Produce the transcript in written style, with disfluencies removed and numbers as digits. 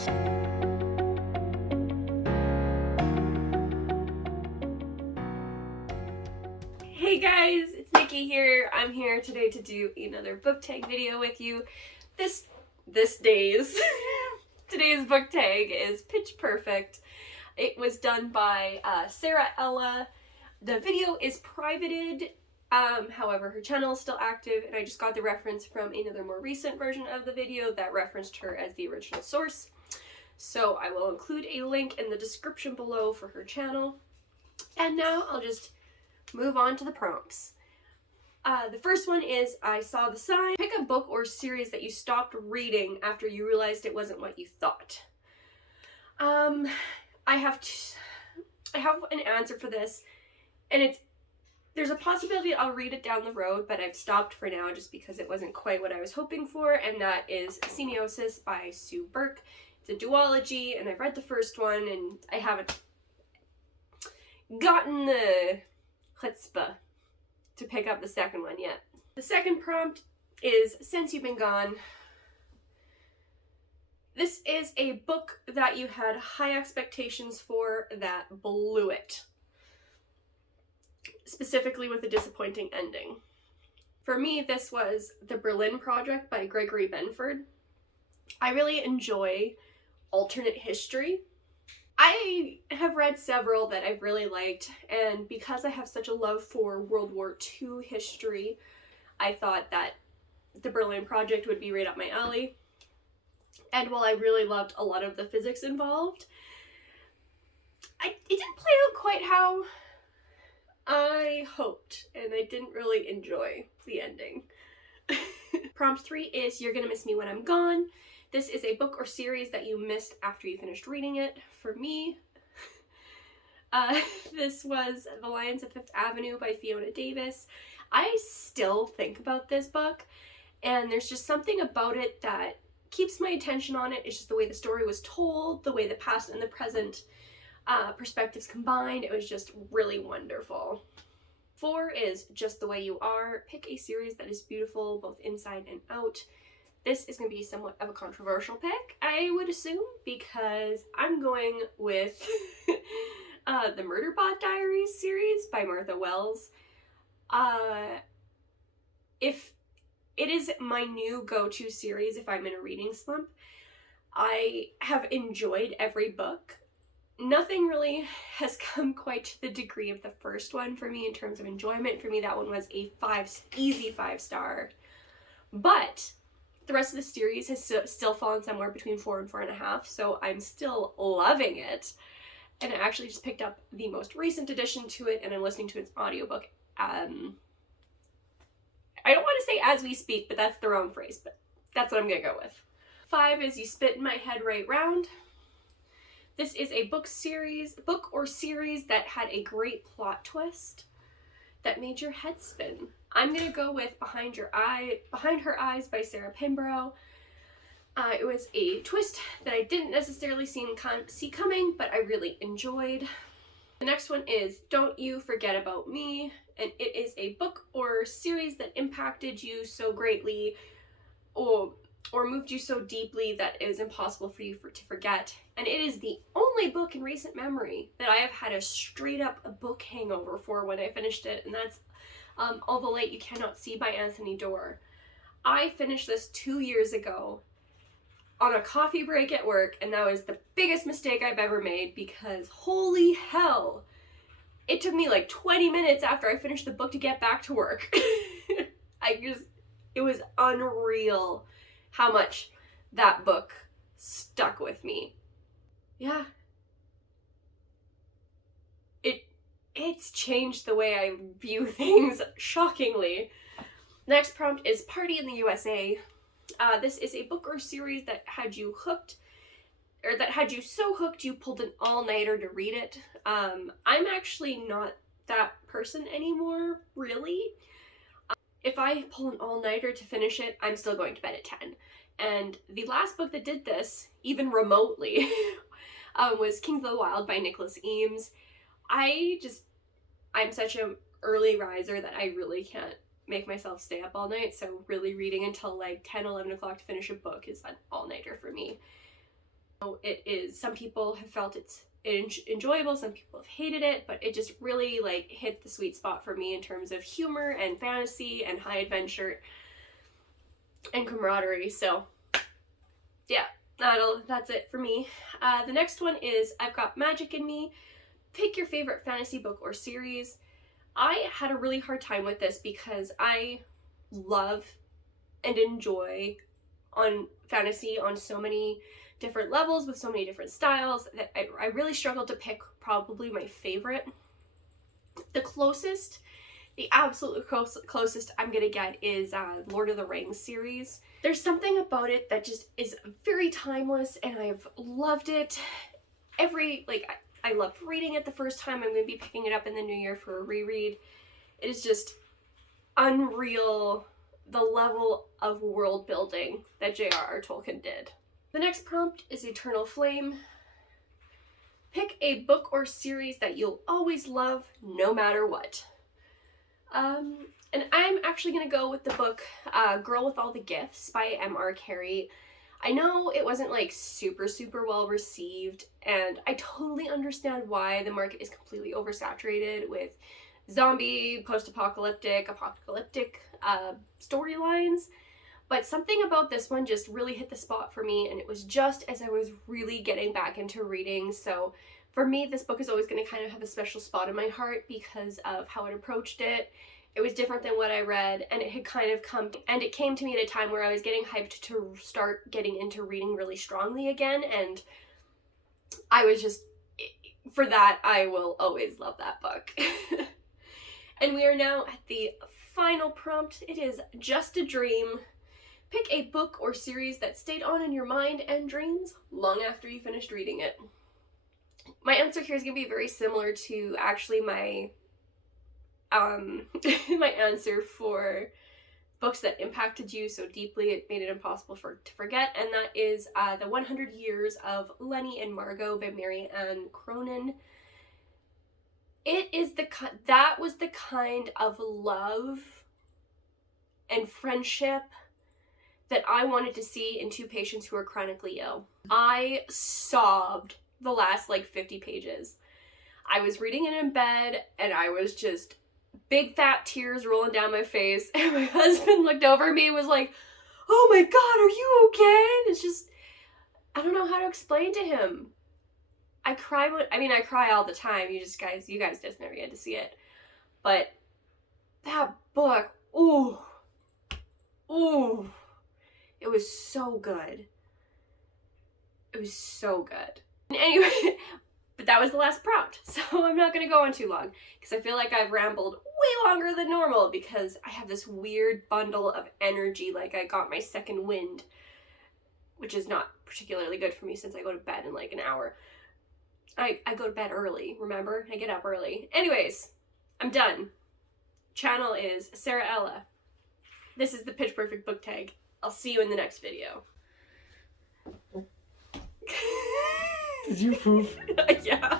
Hey guys, it's Nikki here. I'm here today to do another book tag video with you. Today's book tag is Pitch Perfect. It was done by Sarah Ella. The video is privated, however her channel is still active, and I just got the reference from another more recent version of the video that referenced her as the original source. So I will include a link in the description below for her channel. And now I'll just move on to the prompts. The first one is, I saw the sign. Pick a book or series that you stopped reading after you realized it wasn't what you thought. I have an answer for this, and there's a possibility I'll read it down the road, but I've stopped for now just because it wasn't quite what I was hoping for, and that is Semiosis by Sue Burke. It's a duology, and I've read the first one, and I haven't gotten the chutzpah to pick up the second one yet. The second prompt is Since You've Been Gone. This is a book that you had high expectations for that blew it. Specifically with a disappointing ending. For me, this was The Berlin Project by Gregory Benford. I really enjoy alternate history. I have read several that I've really liked, and because I have such a love for World War II history, I thought that The Berlin Project would be right up my alley. And while I really loved a lot of the physics involved, it didn't play out quite how I hoped, and I didn't really enjoy the ending. Prompt 3 is You're Gonna Miss Me When I'm Gone. This is a book or series that you missed after you finished reading it. For me, this was The Lions of Fifth Avenue by Fiona Davis. I still think about this book, and there's just something about it that keeps my attention on it. It's just the way the story was told, the way the past and the present perspectives combined. It was just really wonderful. 4 is Just the Way You Are. Pick a series that is beautiful both inside and out. This is going to be somewhat of a controversial pick, I would assume, because I'm going with the Murderbot Diaries series by Martha Wells. If it is my new go-to series if I'm in a reading slump. I have enjoyed every book. Nothing really has come quite to the degree of the first one for me in terms of enjoyment. For me, that one was a easy 5-star. But the rest of the series has still fallen somewhere between 4 and 4.5, so I'm still loving it. And I actually just picked up the most recent addition to it, and I'm listening to its audiobook. I don't want to say as we speak, but that's the wrong phrase, but that's what I'm gonna go with. 5 is You Spit in My Head Right Round. This is a book or series that had a great plot twist that made your head spin. I'm gonna go with Behind Her Eyes by Sarah Pinborough. It was a twist that I didn't necessarily see coming, but I really enjoyed. The next one is Don't You Forget About Me, and it is a book or series that impacted you so greatly or moved you so deeply that it was impossible for you to forget. And it is the only book in recent memory that I have had a straight up book hangover for when I finished it, and that's All the Light You Cannot See by Anthony Doerr. I finished this 2 years ago on a coffee break at work, and that was the biggest mistake I've ever made because holy hell, it took me like 20 minutes after I finished the book to get back to work. It was unreal how much that book stuck with me. Yeah. It's changed the way I view things, shockingly. Next prompt is Party in the USA. This is a book or series that had you hooked, or that had you so hooked you pulled an all-nighter to read it. I'm actually not that person anymore, really. If I pull an all-nighter to finish it, I'm still going to bed at 10. And the last book that did this, even remotely, was Kings of the Wild by Nicholas Eames. I'm such an early riser that I really can't make myself stay up all night, so really reading until like 10, 11 o'clock to finish a book is an all-nighter for me. It is, some people have felt it's enjoyable, some people have hated it, but it just really like hit the sweet spot for me in terms of humor and fantasy and high adventure and camaraderie. So yeah, that's it for me. The next one is I've Got Magic in Me. Pick your favorite fantasy book or series. I had a really hard time with this because I love and enjoy on fantasy on so many different levels with so many different styles that I really struggled to pick probably my favorite. The absolute closest I'm gonna get is Lord of the Rings series. There's something about it that just is very timeless, and I've loved it. I loved reading it the first time. I'm gonna be picking it up in the new year for a reread. It is just unreal, the level of world building that J.R.R. Tolkien did. The next prompt is Eternal Flame. Pick a book or series that you'll always love no matter what. And I'm actually going to go with the book Girl with All the Gifts by M.R. Carey. I know it wasn't like super well received, and I totally understand why. The market is completely oversaturated with zombie, post-apocalyptic, apocalyptic storylines. But something about this one just really hit the spot for me, and it was just as I was really getting back into reading. So for me, this book is always going to kind of have a special spot in my heart because of how it approached it. It was different than what I read, and it had kind of it came to me at a time where I was getting hyped to start getting into reading really strongly again, and I was just, for that, I will always love that book. And we are now at the final prompt. It is Just a Dream. Pick a book or series that stayed on in your mind and dreams long after you finished reading it. My answer here is going to be very similar to actually my my answer for books that impacted you so deeply it made it impossible to forget, and that is The 100 Years of Lenny and Margot by Mary Ann Cronin. That was the kind of love and friendship that I wanted to see in two patients who are chronically ill. I sobbed the last 50 pages. I was reading it in bed, and I was just big fat tears rolling down my face, and my husband looked over at me and was like, "Oh my God, are you okay?" And it's just, I don't know how to explain to him. I cry all the time. You guys just never get to see it. But that book, ooh, it was so good. It was so good. And anyway, but that was the last prompt, so I'm not going to go on too long, because I feel like I've rambled way longer than normal, because I have this weird bundle of energy, like I got my second wind, which is not particularly good for me since I go to bed in an hour. I go to bed early, remember? I get up early. Anyways, I'm done. Channel is Sarah Ella. This is the Pitch Perfect book tag. I'll see you in the next video. Did you poof? Yeah.